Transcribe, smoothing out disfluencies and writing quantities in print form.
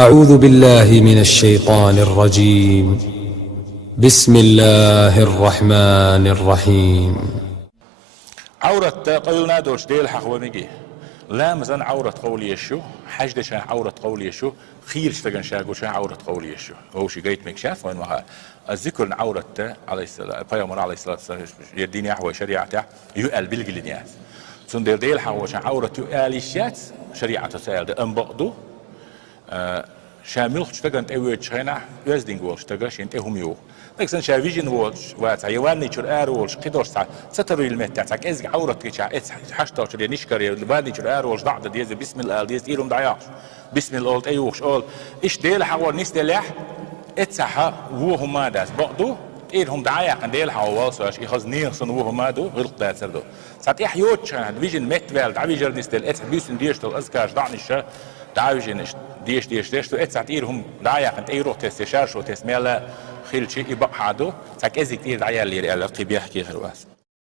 أعوذ بالله من الشيطان الرجيم. بسم الله الرحمن الرحيم. عورة قلنا دوش ديل حقوة مجي لا مزن عورة قولي شو حجد شان عورة قولي شو خير اشتغن شاقو شان عورة قولي شو هو شي قيت مكشاف وين وها الذكر عورة عليه السلام بيامر عليه الصلاة والسلام يديني أحوى شريعته يؤل بالجلنيات سندر ديل حقوة شان عورة يؤل الشات شريعته سأل ده أنبقدو شامل اشتغلت أول شينا يزدين قول اشتغل شين تهم يو لكن شافيجن وولش واتعيوان نيتشر أرولش قدر ساعة سترو المت تعك إزج عورة كيشة حشتاش اللي نشكر الوان نيتشر أرولش ضعد ديز بسم الله ديز إيرم ضياش بسم الله أيوش أول إيش ديل حوار نستلح اتسحة وهم داس بعضو إيرهم دعاية عن ديل حوار سواش إخذ نيرسون وهم دو غلط ده سردو ساعة إحيوت شان فيجن مت ويل دعويجر نستل اتس بيسن ديشتل أزكاش ضعنيشة دعويجن ديش تو اتسعت إيرهم دعاية عن إيرو تستشار شو تسميلا خيل شيء يبقى حادو ساك إزي كتير دعاية اللي قيبيح كي خرواس